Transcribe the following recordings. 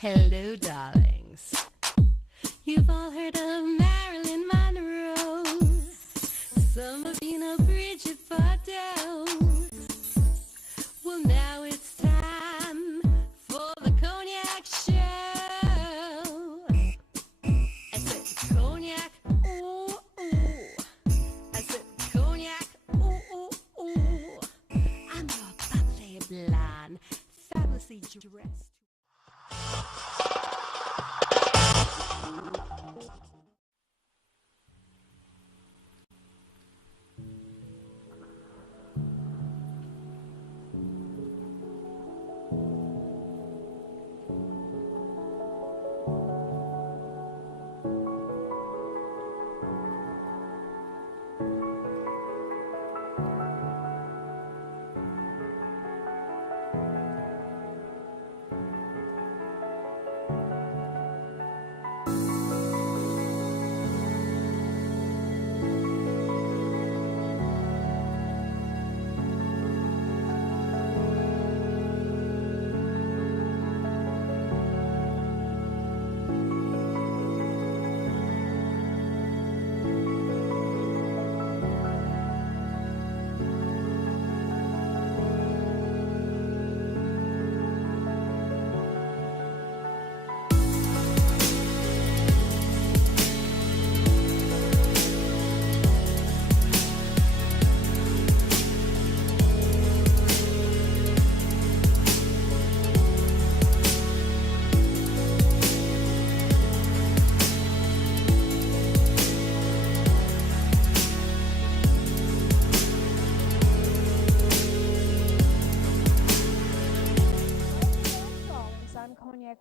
Hello, darlings. You've all heard of Marilyn Monroe. Some have seen a Bridget Bardot. Well, now it's time for the Cognac Show. I said cognac, ooh, ooh. I said cognac, ooh, ooh, ooh. I'm your bubbly blonde, fabulously dressed.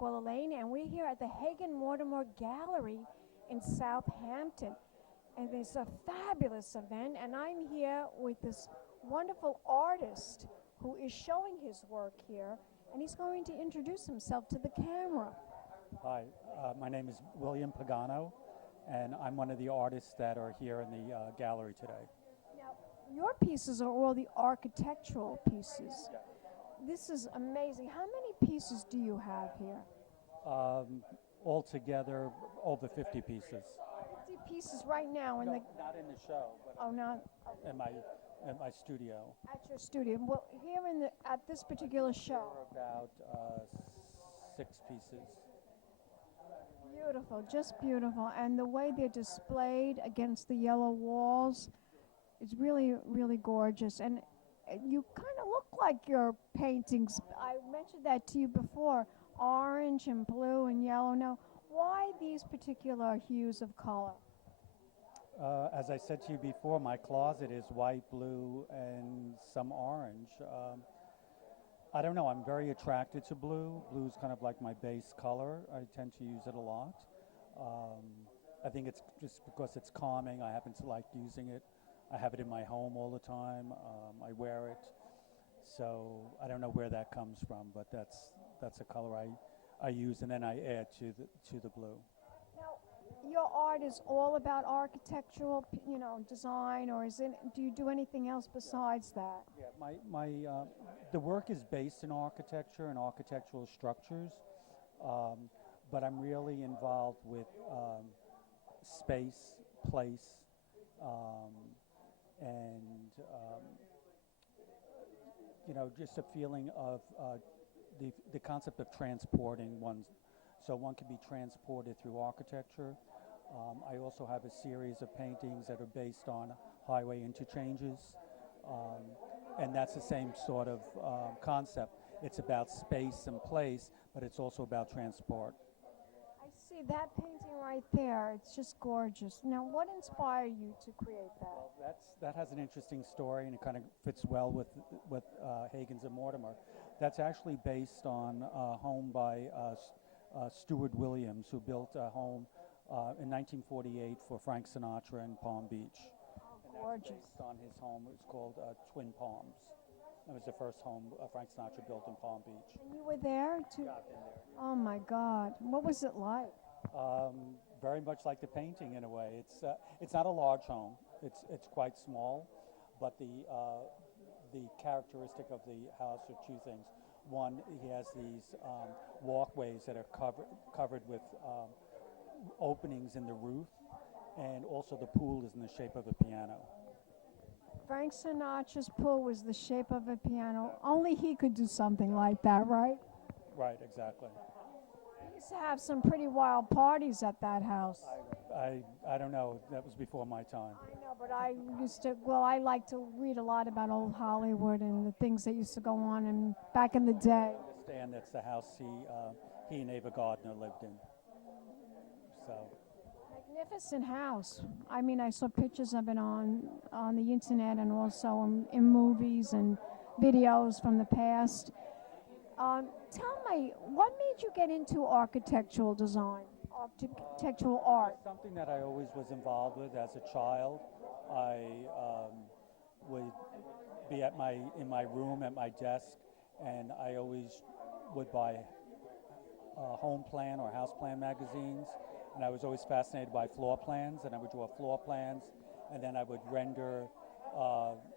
Wellerlane, and we're here at the Hagins Mortimer Gallery in Southampton, and it's a fabulous event, and I'm here with this wonderful artist who is showing his work here, and he's going to introduce himself to the camera. Hi, my name is William Pagano, and I'm one of the artists that are here in the gallery today. Now, your pieces are all the architectural pieces. Yeah. This is amazing. How many pieces do you have here? Altogether, over 50 pieces. 50 pieces right now in No, the. not in the show, but Oh, not in my studio. at your studio. Well, here at this particular show. There are about 6 pieces. Beautiful, just beautiful. And the way they're displayed against the yellow walls is really, really gorgeous. And you kind of look like your paintings. I mentioned that to you before, orange and blue and yellow. Now, why these particular hues of color? As I said to you before, my closet is white, blue, and some orange. I don't know, I'm very attracted to blue. Blue's kind of like my base color. I tend to use it a lot. I think it's just because it's calming. I happen to like using it. I have it in my home all the time. I wear it. So I don't know where that comes from, but that's a color I use, and then I add to the blue. Now, your art is all about architectural, design, or do you do anything else besides that? Yeah, the work is based in architecture and architectural structures, but I'm really involved with space, place, and just a feeling of the concept of transporting one. So one can be transported through architecture. I also have a series of paintings that are based on highway interchanges, and that's the same sort of concept. It's about space and place, but it's also about transport. I see that painting right there. It's just gorgeous. Now, what inspired you to create that? Well, that has an interesting story, and it kind of fits well with Hagins and Mortimer. That's actually based on a home by Stewart Williams, who built a home in 1948 for Frank Sinatra in Palm Beach. Oh, gorgeous. And that's based on his home. It was called Twin Palms. It was the first home Frank Sinatra built in Palm Beach. And you were there too? Yeah, I've been there. Oh my God! What was it like? Very much like the painting in a way. It's not a large home. It's quite small, but the characteristic of the house are two things. one, he has these walkways that are covered with openings in the roof, and also the pool is in the shape of a piano. Frank Sinatra's pool was the shape of a piano. Only he could do something like that, right? Right, exactly. We used to have some pretty wild parties at that house. I don't know. That was before my time. I know, but I like to read a lot about old Hollywood and the things that used to go on and back in the day. I understand that's the house he and Ava Gardner lived in. So. Magnificent house. I mean, I saw pictures of it on the internet and also in movies and videos from the past. Tell me, what made you get into architectural design, architectural art? It's something that I always was involved with as a child. I would be in my room at my desk, and I always would buy home plan or house plan magazines, and I was always fascinated by floor plans, and I would draw floor plans, and then I would render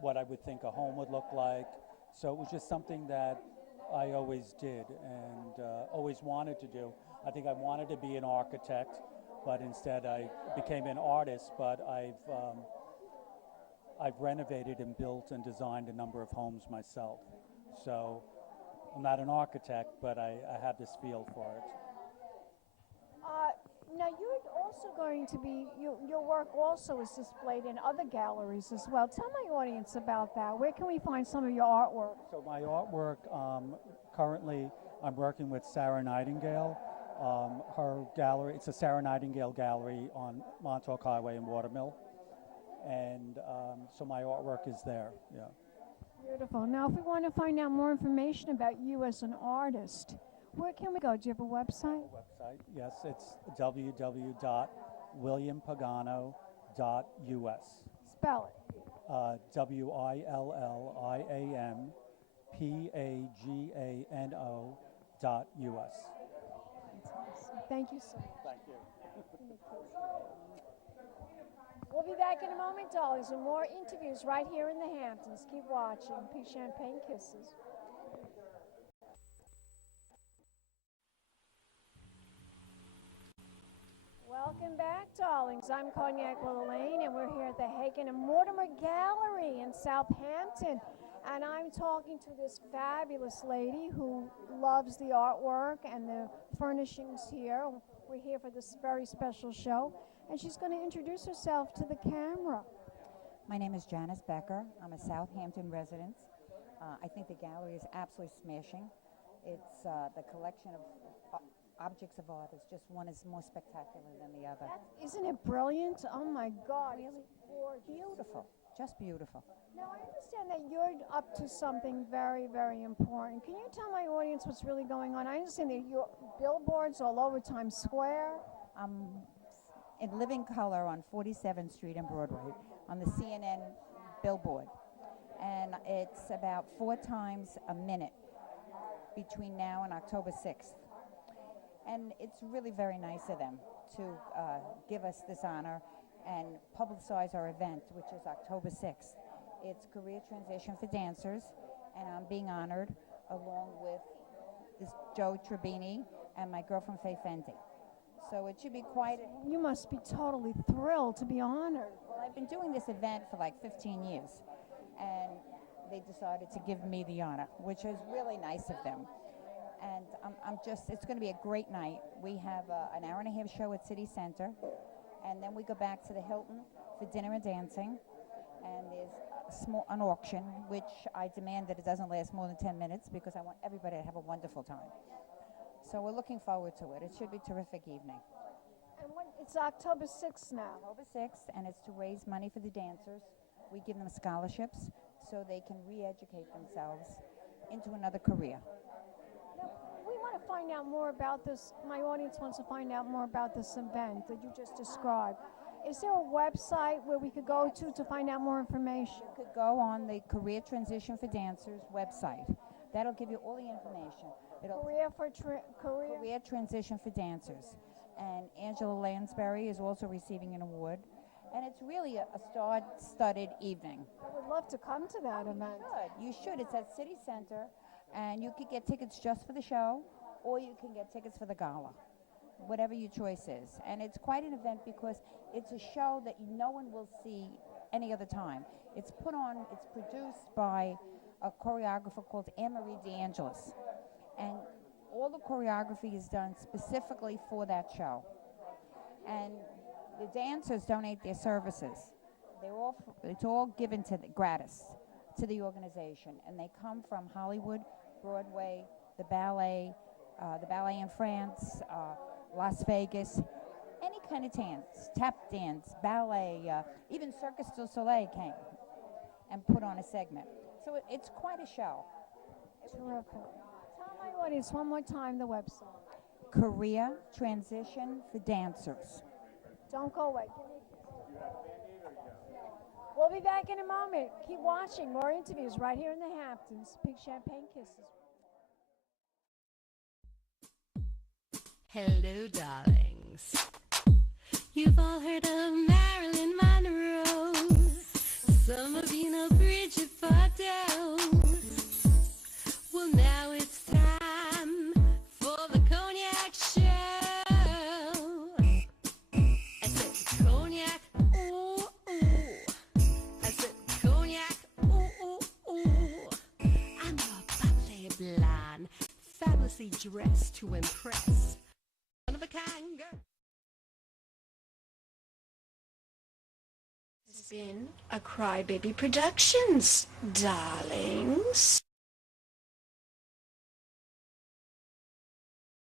what I would think a home would look like. So it was just something that I always did and always wanted to do. I think I wanted to be an architect, but instead I became an artist. But I've renovated and built and designed a number of homes myself. So I'm not an architect, but I have this feel for it. Now you're also going to be, your work also is displayed in other galleries as well. Tell my audience about that. Where can we find some of your artwork? So my artwork, currently I'm working with Sarah Nightingale. Her gallery, it's a Sarah Nightingale gallery on Montauk Highway in Watermill. And so my artwork is there, yeah. Beautiful. Now if we want to find out more information about you as an artist, where can we go? Do you have a website? Yes, it's www.williampagano.us. Spell it. WILLIAMPAGANO.us. Thank you so much. Thank you. We'll be back in a moment, darlings, with more interviews right here in the Hamptons. Keep watching. Peace, champagne, kisses. Welcome back, darlings. I'm Cognac Wellerlane, and we're here at the Hagins and Mortimer Gallery in Southampton. And I'm talking to this fabulous lady who loves the artwork and the furnishings here. We're here for this very special show, and she's going to introduce herself to the camera. My name is Janice Becker. I'm a Southampton resident. I think the gallery is absolutely smashing. It's the collection of objects of art is just one is more spectacular than the other. Isn't it brilliant? Oh my God, really gorgeous. Beautiful, just beautiful. Now I understand that you're up to something very, very important. Can you tell my audience what's really going on? I understand that you're billboards all over Times Square. In living color on 47th Street and Broadway on the CNN billboard. And it's about 4 times a minute between now and October 6th. And it's really very nice of them to give us this honor and publicize our event, which is October 6th. It's Career Transition for Dancers, and I'm being honored along with this Joe Tribini and my girlfriend Faye Fendi. So it should be quite... You must be totally thrilled to be honored. Well, I've been doing this event for like 15 years, and they decided to give me the honor, which is really nice of them. And it's going to be a great night. We have an hour-and-a-half show at City Center, and then we go back to the Hilton for dinner and dancing, and there's an auction, which I demand that it doesn't last more than 10 minutes because I want everybody to have a wonderful time. So we're looking forward to it. It should be a terrific evening. And it's October 6th now. October 6th, and it's to raise money for the dancers. We give them scholarships so they can re-educate themselves into another career. Now, we want to find out more about this. My audience wants to find out more about this event that you just described. Is there a website where we could go to find out more information? You could go on the Career Transition for Dancers website. That'll give you all the information. Career Transition for Dancers. And Angela Lansbury is also receiving an award. And it's really a star-studded evening. I would love to come to that event. You should. It's at City Center, And you could get tickets just for the show, or you can get tickets for the gala, whatever your choice is. And it's quite an event because it's a show that no one will see any other time. It's produced by a choreographer called Anne-Marie DeAngelis. And all the choreography is done specifically for that show. And the dancers donate their services. It's all given gratis to the organization. And they come from Hollywood, Broadway, the ballet in France, Las Vegas, any kind of dance, tap dance, ballet, even Circus du Soleil came and put on a segment. So it's quite a show. Terrific. Tell my audience one more time the website. Career Transition for Dancers. Don't go away. We'll be back in a moment. Keep watching more interviews right here in the Hamptons. Big champagne kisses. Hello, darlings. You've all heard of Marilyn Monroe. Some of you know Bridget Bardot. Well, now it's time for the Cognac show. I said Cognac, ooh, ooh. I said Cognac, ooh, ooh, ooh. I'm a bubbly blonde, fabulously dressed to impress. One of a kind girl. This has been a Crybaby Productions, darlings.